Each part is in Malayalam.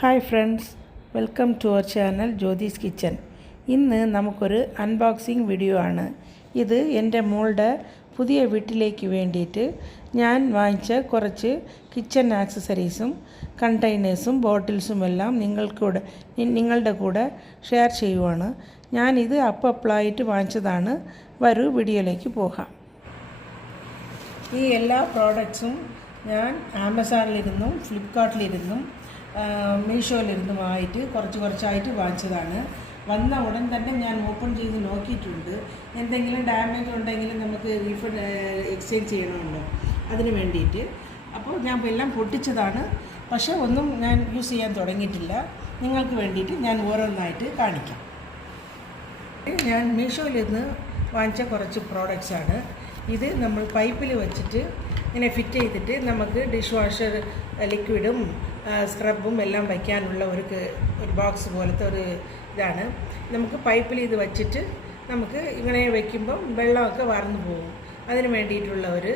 Hi friends, welcome to our channel Jyothis kitchen. ഇന്ന് നമുക്കൊരു അൺബോക്സിങ് വീഡിയോ ആണ്. ഇത് എൻ്റെ മോളുടെ പുതിയ വീട്ടിലേക്ക് വേണ്ടിയിട്ട് ഞാൻ വാങ്ങിച്ച കുറച്ച് കിച്ചൺ ആക്സസറീസും കണ്ടെയ്നേഴ്സും ബോട്ടിൽസും എല്ലാം നിങ്ങളുടെ കൂടെ ഷെയർ ചെയ്യുവാണ്. ഞാനിത് അപ്പളായിട്ട് വാങ്ങിച്ചതാണ്. വരൂ വീഡിയോയിലേക്ക് പോകാം. ഈ എല്ലാ പ്രോഡക്ട്സും ഞാൻ ആമസോണിലിരുന്നും ഫ്ലിപ്കാർട്ടിലിരുന്നും മീഷോയിലിരുന്നുമായിട്ട് കുറച്ചായിട്ട് വാങ്ങിച്ചതാണ്. വന്ന ഉടൻ തന്നെ ഞാൻ ഓപ്പൺ ചെയ്ത് നോക്കിയിട്ടുണ്ട്. എന്തെങ്കിലും ഡാമേജ് ഉണ്ടെങ്കിൽ നമുക്ക് റീഫണ്ട് എക്സ്ചേഞ്ച് ചെയ്യണമല്ലോ, അതിന് വേണ്ടിയിട്ട്. അപ്പോൾ ഞാൻ എല്ലാം പൊട്ടിച്ചതാണ്, പക്ഷേ ഒന്നും ഞാൻ യൂസ് ചെയ്യാൻ തുടങ്ങിയിട്ടില്ല. നിങ്ങൾക്ക് വേണ്ടിയിട്ട് ഞാൻ ഓരോന്നായിട്ട് കാണിക്കാം. ഞാൻ മീഷോയിൽ നിന്ന് വാങ്ങിച്ച കുറച്ച് പ്രോഡക്റ്റ്സാണ്. ഇത് നമ്മൾ പൈപ്പിൽ വെച്ചിട്ട് ഇങ്ങനെ ഫിറ്റ് ചെയ്തിട്ട് നമുക്ക് ഡിഷ് വാഷർ ലിക്വിഡും സ്ക്രബും എല്ലാം വയ്ക്കാനുള്ള ഒരു ബോക്സ് പോലത്തെ ഒരു ഇതാണ്. നമുക്ക് പൈപ്പിൽ ഇത് വച്ചിട്ട് നമുക്ക് ഇങ്ങനെ വയ്ക്കുമ്പം വെള്ളമൊക്കെ വാർന്നു പോകും. അതിന് വേണ്ടിയിട്ടുള്ള ഒരു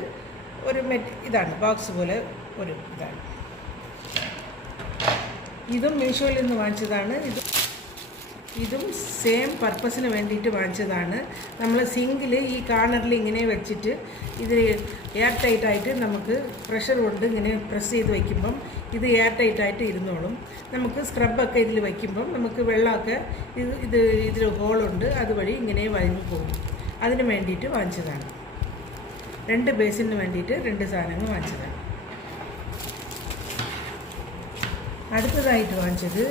ഇതാണ്, ബോക്സ് പോലെ ഒരു ഇതാണ്. ഇതും മീഷോയിൽ നിന്ന് വാങ്ങിച്ചതാണ്. ഇതും സെയിം പർപ്പസിന് വേണ്ടിയിട്ട് വാങ്ങിച്ചതാണ്. നമ്മൾ സിങ്കിൽ ഈ കാർണറിൽ ഇങ്ങനെ വെച്ചിട്ട് ഇത് എയർ ടൈറ്റായിട്ട് നമുക്ക് പ്രഷർ കൊണ്ട് ഇങ്ങനെ പ്രസ് ചെയ്ത് വയ്ക്കുമ്പം ഇത് എയർ ടൈറ്റായിട്ട് ഇരുന്നോളും. നമുക്ക് സ്ക്രബൊക്കെ ഇതിൽ വയ്ക്കുമ്പം നമുക്ക് വെള്ളമൊക്കെ ഇതിൽ ഹോളുണ്ട്, അതുവഴി ഇങ്ങനെ വലിഞ്ഞു പോകും. അതിന് വേണ്ടിയിട്ട് വാങ്ങിച്ചതാണ്. 2 ബേസിന് വേണ്ടിയിട്ട് 2 സാധനങ്ങൾ വാങ്ങിച്ചതാണ്. അടുത്തതായിട്ട് വാങ്ങിച്ചത്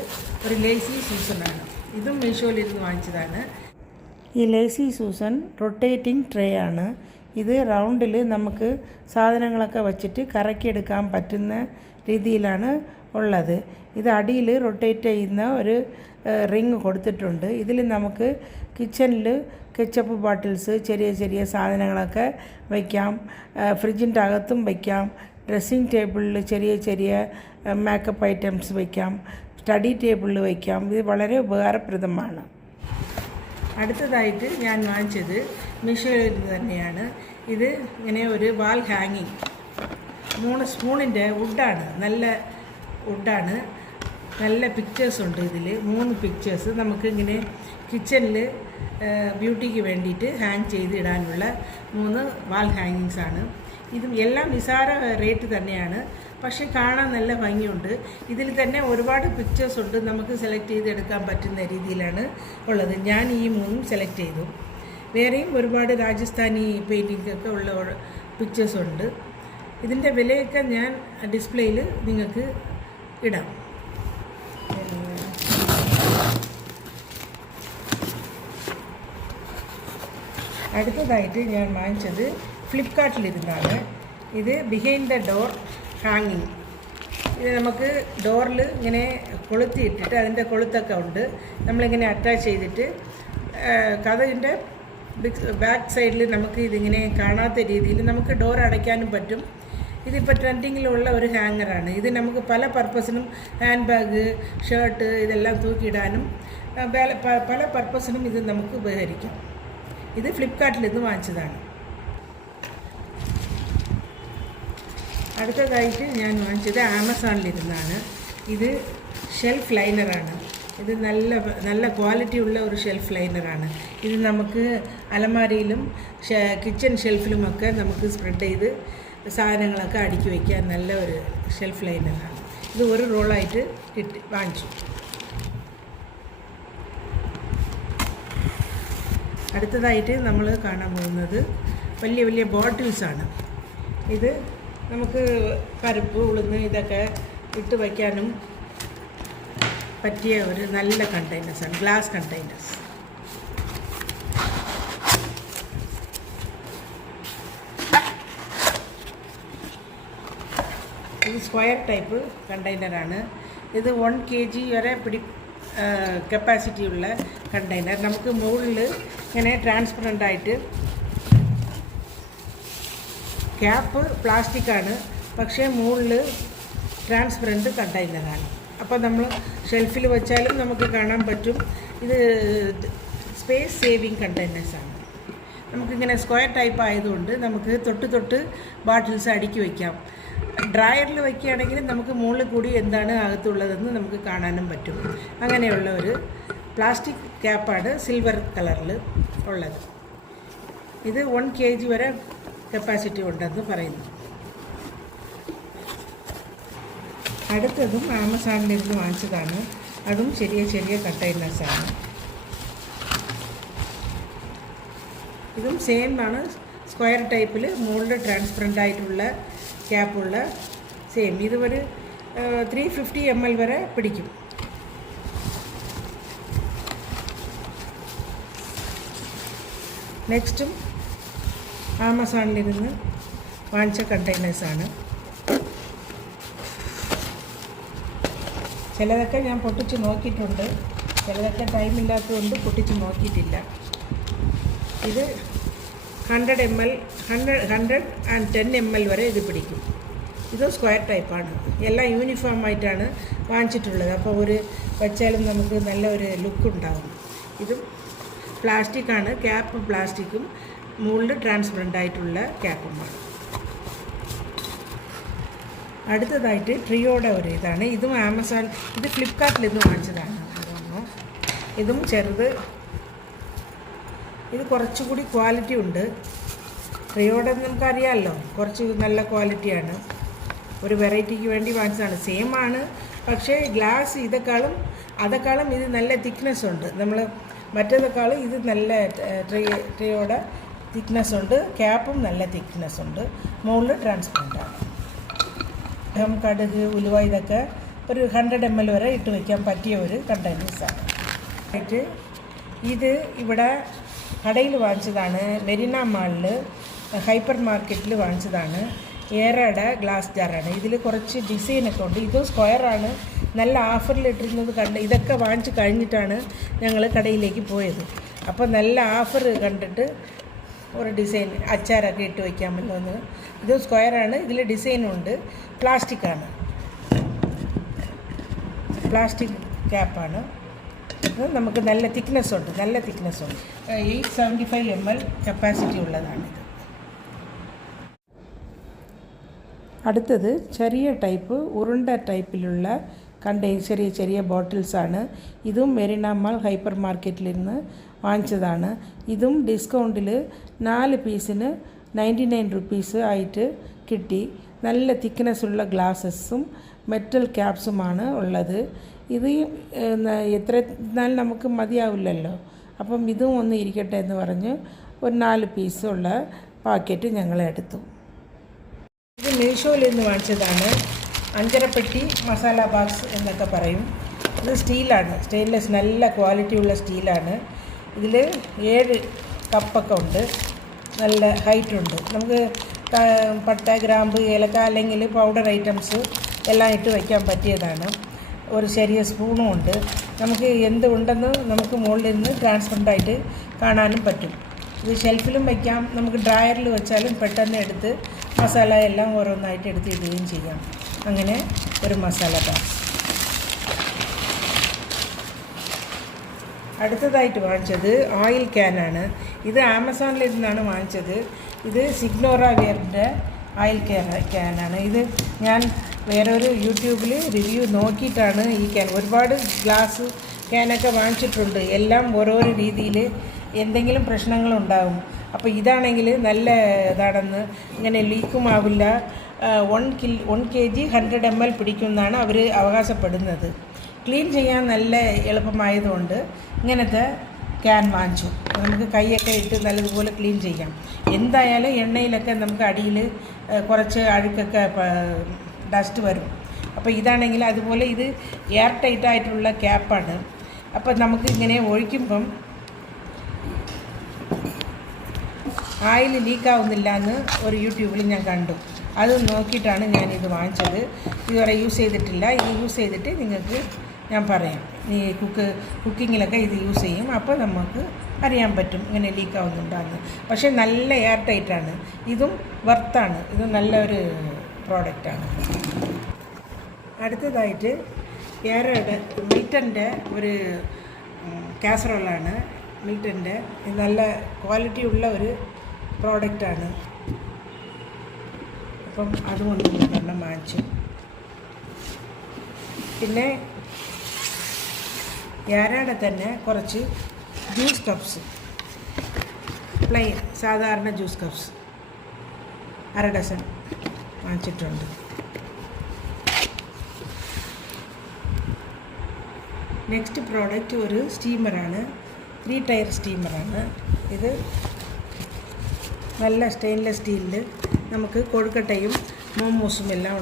ഒരു ലേസി സൂസനാണ്. ഇതും മീഷോയിലിരുന്ന് വാങ്ങിച്ചതാണ്. ഈ ലേസി സൂസൻ റൊട്ടേറ്റിംഗ് ട്രേ ആണ്. ഇത് റൗണ്ടിൽ നമുക്ക് സാധനങ്ങളൊക്കെ വച്ചിട്ട് കറക്കിയെടുക്കാൻ പറ്റുന്ന രീതിയിലാണ് ഉള്ളത്. ഇത് അടിയിൽ റൊട്ടേറ്റ് ചെയ്യുന്ന ഒരു റിങ് കൊടുത്തിട്ടുണ്ട്. ഇതിൽ നമുക്ക് കിച്ചണിൽ കെച്ചപ്പ് ബോട്ടിൽസ്, ചെറിയ സാധനങ്ങളൊക്കെ വയ്ക്കാം. ഫ്രിഡ്ജിൻ്റെ അകത്തും വയ്ക്കാം. ഡ്രസ്സിങ് ടേബിളിൽ ചെറിയ മേക്കപ്പ് ഐറ്റംസ് വയ്ക്കാം. സ്റ്റഡി ടേബിളിൽ വയ്ക്കാം. ഇത് വളരെ ഉപകാരപ്രദമാണ്. അടുത്തതായിട്ട് ഞാൻ വാങ്ങിച്ചത് മീഷോയിൽ തന്നെയാണ്. ഇത് ഇങ്ങനെ ഒരു വാൾ ഹാങ്ങിങ് 3 സ്പൂണിൻ്റെ വുഡാണ്. നല്ല വുഡാണ്. നല്ല പിക്ചേഴ്സ് ഉണ്ട് ഇതിൽ. 3 പിക്ചേഴ്സ് നമുക്ക് ഇങ്ങനെ കിച്ചണിൽ ബ്യൂട്ടിക്ക് വേണ്ടിയിട്ട് ഹാങ് ചെയ്ത് ഇടാനുള്ള 3 വാൾ ഹാങ്ങിങ്സാണ്. ഇതും എല്ലാം നിസാര റേറ്റ് തന്നെയാണ്, പക്ഷേ കാണാൻ നല്ല ഭംഗിയുണ്ട്. ഇതിൽ തന്നെ ഒരുപാട് പിക്ചേഴ്സ് ഉണ്ട്. നമുക്ക് സെലക്ട് ചെയ്തെടുക്കാൻ പറ്റുന്ന രീതിയിലാണ് ഉള്ളത്. ഞാൻ ഈ 3 സെലക്ട് ചെയ്തു. വേറെയും ഒരുപാട് രാജസ്ഥാനി പെയിൻറ്റിങ്ങൊക്കെ ഉള്ള പിക്ചേഴ്സ് ഉണ്ട്. ഇതിൻ്റെ വിലയൊക്കെ ഞാൻ ഡിസ്പ്ലേയിൽ നിങ്ങൾക്ക് ഇടാം. അടുത്തതായിട്ട് ഞാൻ വാങ്ങിച്ചത് ഫ്ലിപ്കാർട്ടിലിരുന്നാണ്. ഇത് ബിഹൈൻഡ് ദ ഡോർ ഹാങ്ങിങ്. ഇത് നമുക്ക് ഡോറിൽ ഇങ്ങനെ കൊളുത്തിയിട്ടിട്ട് അതിൻ്റെ കൊളുത്തൊക്കെ ഉണ്ട്. നമ്മളിങ്ങനെ അറ്റാച്ച് ചെയ്തിട്ട് കതകിൻ്റെ ബാക്ക് സൈഡിൽ നമുക്ക് ഇതിങ്ങനെ കാണാത്ത രീതിയിൽ നമുക്ക് ഡോർ അടയ്ക്കാനും പറ്റും. ഇതിപ്പോൾ ട്രെൻഡിങ്ങിലുള്ള ഒരു ഹാങ്ങറാണ്. ഇത് നമുക്ക് പല പർപ്പസിനും, ഹാൻഡ് ബാഗ്, ഷർട്ട് ഇതെല്ലാം തൂക്കിയിടാനും പല പർപ്പസിനും ഇത് നമുക്ക് ഉപകരിക്കാം. ഇത് ഫ്ലിപ്കാർട്ടിൽ നിന്ന് വാങ്ങിച്ചതാണ്. അടുത്തതായിട്ട് ഞാൻ വാങ്ങിച്ചത് ആമസോണിലിരുന്നാണ്. ഇത് ഷെൽഫ് ലൈനറാണ്. ഇത് നല്ല ക്വാളിറ്റി ഉള്ള ഒരു ഷെൽഫ് ലൈനറാണ്. ഇത് നമുക്ക് അലമാരയിലും കിച്ചൺ ഷെൽഫിലുമൊക്കെ നമുക്ക് സ്പ്രെഡ് ചെയ്ത് സാധനങ്ങളൊക്കെ അടുക്കി വയ്ക്കാൻ നല്ല ഒരു ഷെൽഫ് ലൈനറാണ്. ഇത് ഒരു റോളായിട്ട് വാങ്ങിച്ചു. അടുത്തതായിട്ട് നമ്മൾ കാണാൻ പോകുന്നത് വലിയ ബോട്ടിൽസാണ്. ഇത് നമുക്ക് പരിപ്പ്, ഉഴുന്ന് ഇതൊക്കെ ഇട്ട് വയ്ക്കാനും പറ്റിയ ഒരു നല്ല കണ്ടെയ്നേഴ്സാണ്, ഗ്ലാസ് കണ്ടെയ്നേഴ്സ്. ഇത് സ്ക്വയർ ടൈപ്പ് കണ്ടെയ്നറാണ്. ഇത് 1 kg വരെ കപ്പാസിറ്റി ഉള്ള കണ്ടെയ്നർ. നമുക്ക് മുകളിൽ ഇങ്ങനെ ട്രാൻസ്പെറൻ്റ് ആയിട്ട്, ക്യാപ്പ് പ്ലാസ്റ്റിക്കാണ്, പക്ഷേ മുകളിൽ ട്രാൻസ്പെറൻറ്റ് കണ്ടെയ്നറാണ്. അപ്പോൾ നമ്മൾ ഷെൽഫിൽ വെച്ചാലും നമുക്ക് കാണാൻ പറ്റും. ഇത് സ്പേസ് സേവിങ് കണ്ടെയ്നേഴ്സാണ്. നമുക്കിങ്ങനെ സ്ക്വയർ ടൈപ്പ് ആയതുകൊണ്ട് നമുക്ക് തൊട്ട് ബോട്ടിൽസ് അടുക്കി വയ്ക്കാം. ഡ്രയറിൽ വയ്ക്കുകയാണെങ്കിൽ നമുക്ക് മുകളിൽ കൂടി എന്താണ് അകത്തുള്ളതെന്ന് നമുക്ക് കാണാനും പറ്റും. അങ്ങനെയുള്ള ഒരു പ്ലാസ്റ്റിക് ക്യാപ്പാണ് സിൽവർ കളറിൽ ഉള്ളത്. ഇത് 1 kg വരെ കപ്പാസിറ്റി ഉണ്ടെന്ന് പറയുന്നു. അടുത്തതും ആമസോണിൽ നിന്ന് വാങ്ങിച്ചതാണ്. അതും ചെറിയ ചെറിയ കണ്ടെയ്നേഴ്സാണ്. ഇതും സെയിം ആണ്, സ്ക്വയർ ടൈപ്പിൽ മുകളിൽ ട്രാൻസ്പെറൻ്റ് ആയിട്ടുള്ള ക്യാപ്പുള്ള സെയിം. ഇത് ഒരു 350 ml വരെ പിടിക്കും. നെക്സ്റ്റും ആമസോണിലിരുന്ന് വാങ്ങിച്ച കണ്ടെയ്നേഴ്സാണ്. ചിലതൊക്കെ ഞാൻ പൊട്ടിച്ച് നോക്കിയിട്ടുണ്ട്, ചിലതൊക്കെ ടൈമില്ലാത്തതുകൊണ്ട് പൊട്ടിച്ച് നോക്കിയിട്ടില്ല. ഇത് 100 ml 110 ml വരെ ഇത് പിടിക്കും. ഇത് സ്ക്വയർ ടൈപ്പാണ്. എല്ലാം യൂണിഫോമായിട്ടാണ് വാങ്ങിച്ചിട്ടുള്ളത്. അപ്പോൾ ഒരു വെച്ചാലും നമുക്ക് നല്ല ഒരു ലുക്ക് ഉണ്ടാകും. ഇതും പ്ലാസ്റ്റിക്കാണ്, ക്യാപ്പ് പ്ലാസ്റ്റിക്കും മുകളിൽ ട്രാൻസ്പെറൻ്റ് ആയിട്ടുള്ള ക്യാപ്പുമാണ്. അടുത്തതായിട്ട് ട്രിയോയുടെ ഒരു ഇതാണ്. ഇതും ആമസോൺ, ഇത് ഫ്ലിപ്കാർട്ടിൽ നിന്ന് വാങ്ങിച്ചതാണ്. അതൊന്നും ഇതും ചെറുത്. ഇത് കുറച്ചുകൂടി ക്വാളിറ്റി ഉണ്ട്. ട്രിയോയുടെ നമുക്കറിയാമല്ലോ, കുറച്ച് നല്ല ക്വാളിറ്റിയാണ്. ഒരു വെറൈറ്റിക്ക് വേണ്ടി വാങ്ങിച്ചതാണ്. സെയിം ആണ്, പക്ഷേ ഗ്ലാസ് അതെക്കാളും ഇത് നല്ല തിക്നെസ് ഉണ്ട്. നമ്മൾ മറ്റേതെക്കാളും ഇത് നല്ല ട്രിയോയുടെ തിക്നെസ് ഉണ്ട്. ക്യാപ്പും നല്ല തിക്നെസ് ഉണ്ട്. മുകളിൽ ട്രാൻസ്പെറൻ്റാണ്. കടുക്, ഉലുവ ഇതൊക്കെ ഒരു 100 ml വരെ ഇട്ട് വയ്ക്കാൻ പറ്റിയ ഒരു കണ്ടെയ്നേഴ്സാണ്. ഇത് ഇവിടെ കടയിൽ വാങ്ങിച്ചതാണ്. മെരീന മാളിൽ ഹൈപ്പർ മാർക്കറ്റിൽ വാങ്ങിച്ചതാണ്. ഏറയുടെ ഗ്ലാസ് ജാറാണ്. ഇതിൽ കുറച്ച് ഡിസൈനൊക്കെ ഉണ്ട്. ഇതും സ്ക്വയറാണ്. നല്ല ഓഫറിൽ ഇട്ടിരുന്നത് കണ്ട് ഇതൊക്കെ വാങ്ങിച്ച് കഴിഞ്ഞിട്ടാണ് ഞങ്ങൾ കടയിലേക്ക് പോയത്. അപ്പോൾ നല്ല ഓഫർ കണ്ടിട്ട് ഒരു ഡിസൈൻ അച്ചാറൊക്കെ ഇട്ട് വയ്ക്കാമല്ലോ എന്ന്. ഇത് സ്ക്വയറാണ്. ഇതിൽ ഡിസൈനും ഉണ്ട്. പ്ലാസ്റ്റിക്കാണ്, പ്ലാസ്റ്റിക് ക്യാപ്പാണ്. ഇത് നമുക്ക് നല്ല തിക്നെസ് ഉണ്ട്. 875 ml കപ്പാസിറ്റി ഉള്ളതാണിത്. അടുത്തത് ചെറിയ ടൈപ്പ് ഉരുണ്ട ടൈപ്പിലുള്ള ചെറിയ ചെറിയ ബോട്ടിൽസാണ്. ഇതും മെരീന മാൾ ഹൈപ്പർ മാർക്കറ്റിൽ നിന്ന് വാങ്ങിച്ചതാണ്. ഇതും ഡിസ്കൗണ്ടിൽ 4 പീസിന് 99 rupees ആയിട്ട് കിട്ടി. നല്ല തിക്നെസ്സുള്ള ഗ്ലാസസും മെറ്റൽ ക്യാപ്സുമാണ് ഉള്ളത്. ഇത് എത്ര നാൾ നമുക്ക് മതിയാവില്ലല്ലോ. അപ്പം ഇതും ഒന്ന് ഇരിക്കട്ടെ എന്ന് പറഞ്ഞ് ഒരു 4 പീസുള്ള പാക്കറ്റ് ഞങ്ങൾ എടുത്തു. ഇത് മീഷോയിൽ നിന്ന് വാങ്ങിച്ചതാണ്. അഞ്ചരപ്പെട്ടി മസാല ബോക്സ് എന്നൊക്കെ പറയും. ഇത് സ്റ്റീലാണ്, സ്റ്റെയിൻലെസ്, നല്ല ക്വാളിറ്റിയുള്ള സ്റ്റീലാണ്. ഇതിൽ 7 കപ്പൊക്കെ ഉണ്ട്. നല്ല ഹൈറ്റുണ്ട്. നമുക്ക് പട്ട, ഗ്രാമ്പ്, ഏലക്ക അല്ലെങ്കിൽ പൗഡർ ഐറ്റംസ് എല്ലാം ഇട്ട് വയ്ക്കാൻ പറ്റിയതാണ്. ഒരു ചെറിയ സ്പൂണും ഉണ്ട്. നമുക്ക് എന്ത് ഉണ്ടെന്ന് നമുക്ക് മുകളിൽ നിന്ന് ട്രാൻസ്പെറൻ്റായിട്ട് കാണാനും പറ്റും. ഇത് ഷെൽഫിലും വയ്ക്കാം, നമുക്ക് ഡ്രയറിൽ വെച്ചാലും പെട്ടെന്ന് എടുത്ത് മസാല എല്ലാം ഓരോന്നായിട്ട് എടുത്ത് ഇടുകയും ചെയ്യാം. അങ്ങനെ ഒരു മസാല ബോക്സ്. അടുത്തതായിട്ട് വാങ്ങിച്ചത് ഓയിൽ ക്യാനാണ്. ഇത് ആമസോണിൽ നിന്നാണ് വാങ്ങിച്ചത്. ഇത് സിഗ്നോറ വെയറിൻ്റെ ഓയിൽ ക്യാനാണ്. ഇത് ഞാൻ വേറൊരു യൂട്യൂബിൽ റിവ്യൂ നോക്കിയിട്ടാണ് ഈ ക്യാൻ. ഒരുപാട് ഗ്ലാസ് ക്യാനൊക്കെ വാങ്ങിച്ചിട്ടുണ്ട്. എല്ലാം ഓരോരോ രീതിയിൽ എന്തെങ്കിലും പ്രശ്നങ്ങളുണ്ടാകും. അപ്പോൾ ഇതാണെങ്കിൽ നല്ല ഇതാണെന്ന്, ഇങ്ങനെ ലീക്കും ആവില്ല. 1 kg 100 ml പിടിക്കുമെന്നാണ് അവർ അവകാശപ്പെടുന്നത്. ക്ലീൻ ചെയ്യാൻ നല്ല എളുപ്പമായതുകൊണ്ട് ഇങ്ങനത്തെ ക്യാൻ വാങ്ങിച്ചു. നമുക്ക് കൈയൊക്കെ ഇട്ട് നല്ലതുപോലെ ക്ലീൻ ചെയ്യാം. എന്തായാലും എണ്ണയിലൊക്കെ നമുക്ക് അടിയിൽ കുറച്ച് അഴുക്കൊക്കെ ഡസ്റ്റ് വരും. അപ്പോൾ ഇതാണെങ്കിൽ അതുപോലെ ഇത് എയർ ടൈറ്റായിട്ടുള്ള ക്യാപ്പാണ്. അപ്പോൾ നമുക്ക് ഇങ്ങനെ ഒഴിക്കുമ്പം ആയിൽ ലീക്കാവുന്നില്ല എന്ന് ഒരു യൂട്യൂബിൽ ഞാൻ കണ്ടു. അത് നോക്കിയിട്ടാണ് ഞാനിത് വാങ്ങിച്ചത്. ഇതുവരെ യൂസ് ചെയ്തിട്ടില്ല. ഇത് യൂസ് ചെയ്തിട്ട് നിങ്ങൾക്ക് ഞാൻ പറയാം. ഈ കുക്കിങ്ങിലൊക്കെ ഇത് യൂസ് ചെയ്യും. അപ്പോൾ നമുക്ക് അറിയാൻ പറ്റും ഇങ്ങനെ ലീക്കാവുന്നുണ്ടാകുന്നു. പക്ഷേ നല്ല എയർ ടൈറ്റാണ്. ഇതും വർത്താണ്. ഇത് നല്ലൊരു പ്രോഡക്റ്റാണ്. അടുത്തതായിട്ട് ഏറയുടെ മിൽട്ടൻ്റെ ഒരു കാസറോളാണ്. മിൽട്ടൻ്റെ നല്ല ക്വാളിറ്റി ഉള്ള ഒരു പ്രോഡക്റ്റാണ്. അപ്പം അതുകൊണ്ട് ഒരെണ്ണം വാങ്ങിച്ചു. പിന്നെ യാരയുടെ തന്നെ കുറച്ച് ജ്യൂസ് കപ്സ്, പ്ലെയിൻ സാധാരണ ജ്യൂസ് കപ്സ് 1/2 ഡസൻ വാങ്ങിച്ചിട്ടുണ്ട്. നെക്സ്റ്റ് പ്രോഡക്റ്റ് ഒരു സ്റ്റീമറാണ്, 3 ടയർ സ്റ്റീമറാണ്. ഇത് നല്ല സ്റ്റെയിൻലെസ് സ്റ്റീലിൽ നമുക്ക് കൊഴുക്കട്ടയും മോമോസും എല്ലാം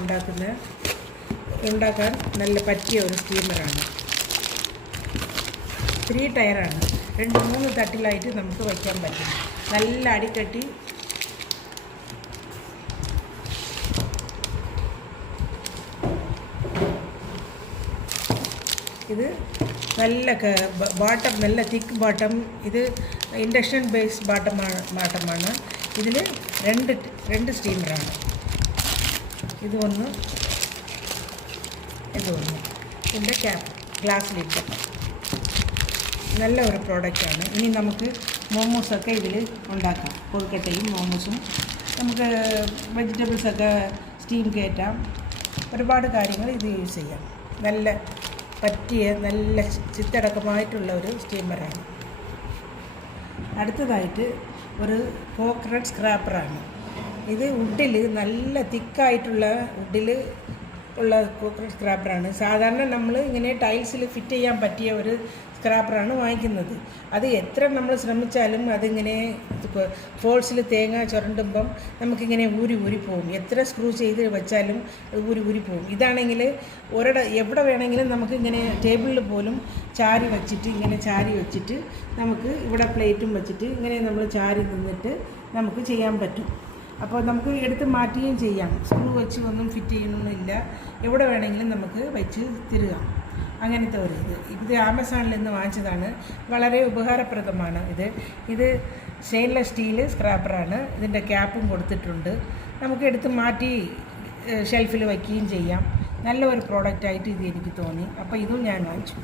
ഉണ്ടാക്കാൻ നല്ല പറ്റിയ ഒരു സ്റ്റീമറാണ്. 3 ടയറാണ്, 2-3 തട്ടിലായിട്ട് നമുക്ക് വയ്ക്കാൻ പറ്റും. നല്ല അടിക്കട്ടി ഇത് നല്ല ബാട്ടം, നല്ല തിക്ക് ബാട്ടം. ഇത് ഇൻഡക്ഷൻ ബേസ് ബാട്ടമാണ്. ഇതിൽ രണ്ട് സ്റ്റീമറാണ്. ഇത് ഒന്ന്. ഇതിൻ്റെ ക്യാപ്പ്, ഗ്ലാസ് ലിഡ്. നല്ല ഒരു പ്രോഡക്റ്റാണ്. ഇനി നമുക്ക് മോമോസൊക്കെ ഇതിൽ ഉണ്ടാക്കാം. കൊഴുക്കട്ടയും മോമോസും നമുക്ക് വെജിറ്റബിൾസൊക്കെ സ്റ്റീം കയറ്റാം. ഒരുപാട് കാര്യങ്ങൾ ഇത് യൂസ് ചെയ്യാം. നല്ല പറ്റിയ നല്ല ചിത്തടക്കമായിട്ടുള്ള ഒരു സ്റ്റീമറാണ്. അടുത്തതായിട്ട് ഒരു കോക്കനട്ട് സ്ക്രാപ്പറാണ്. ഇത് വുഡിൽ നല്ല തിക്കായിട്ടുള്ള വുഡിൽ ഉള്ള കോക്കനട്ട് സ്ക്രാപ്പറാണ്. സാധാരണ നമ്മൾ ഇങ്ങനെ ടൈൽസിൽ ഫിറ്റ് ചെയ്യാൻ പറ്റിയ ഒരു സ്ക്രാപ്പറാണ് വാങ്ങിക്കുന്നത്. അത് എത്ര നമ്മൾ ശ്രമിച്ചാലും അതിങ്ങനെ ഫോൾസിൽ തേങ്ങ ചുരണ്ടുമ്പം നമുക്കിങ്ങനെ ഊരി പോകും. എത്ര സ്ക്രൂ ചെയ്ത് വെച്ചാലും അത് ഊരി പോകും. ഇതാണെങ്കിൽ എവിടെ വേണമെങ്കിലും നമുക്കിങ്ങനെ ടേബിളിൽ പോലും ചാരി വെച്ചിട്ട് നമുക്ക് ഇവിടെ പ്ലേറ്റും വെച്ചിട്ട് ഇങ്ങനെ നമ്മൾ ചാരി നിന്നിട്ട് നമുക്ക് ചെയ്യാൻ പറ്റും. അപ്പോൾ നമുക്ക് എടുത്ത് മാറ്റുകയും ചെയ്യാം. സ്ക്രൂ വെച്ച് ഒന്നും ഫിറ്റ് ചെയ്യണമെന്നില്ല. എവിടെ വേണമെങ്കിലും നമുക്ക് വെച്ച് തിരുകാം. അങ്ങനത്തെ ഒരു ഇത് ആമസോണിൽ നിന്ന് വാങ്ങിച്ചതാണ്. വളരെ ഉപകാരപ്രദമാണ്. ഇത് സ്റ്റെയിൻലെസ് സ്റ്റീൽ സ്ക്രാപ്പറാണ്. ഇതിൻ്റെ ക്യാപ്പും കൊടുത്തിട്ടുണ്ട്. നമുക്ക് എടുത്ത് മാറ്റി ഷെൽഫിൽ വയ്ക്കുകയും ചെയ്യാം. നല്ല ഒരു പ്രോഡക്റ്റായിട്ട് ഇത് എനിക്ക് തോന്നി. അപ്പോൾ ഇതും ഞാൻ വാങ്ങിച്ചു.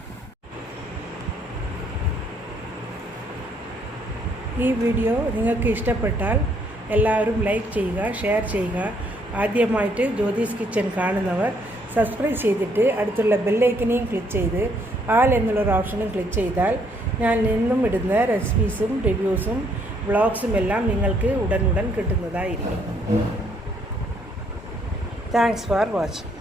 ഈ വീഡിയോ നിങ്ങൾക്ക് ഇഷ്ടപ്പെട്ടാൽ എല്ലാവരും ലൈക്ക് ചെയ്യുക, ഷെയർ ചെയ്യുക. ആദ്യമായിട്ട് ജ്യോതിസ് കിച്ചൻ കാണുന്നവർ സബ്സ്ക്രൈബ് ചെയ്തിട്ട് അടുത്തുള്ള ബെല്ലൈക്കനെയും ക്ലിക്ക് ചെയ്ത് ആൽ എന്നുള്ളൊരു ഓപ്ഷനും ക്ലിക്ക് ചെയ്താൽ ഞാൻ എന്നും ഇടുന്ന റെസിപ്പീസും റിവ്യൂസും വ്ളോഗ്സും എല്ലാം നിങ്ങൾക്ക് ഉടൻ കിട്ടുന്നതായിരിക്കും. Thanks for watching.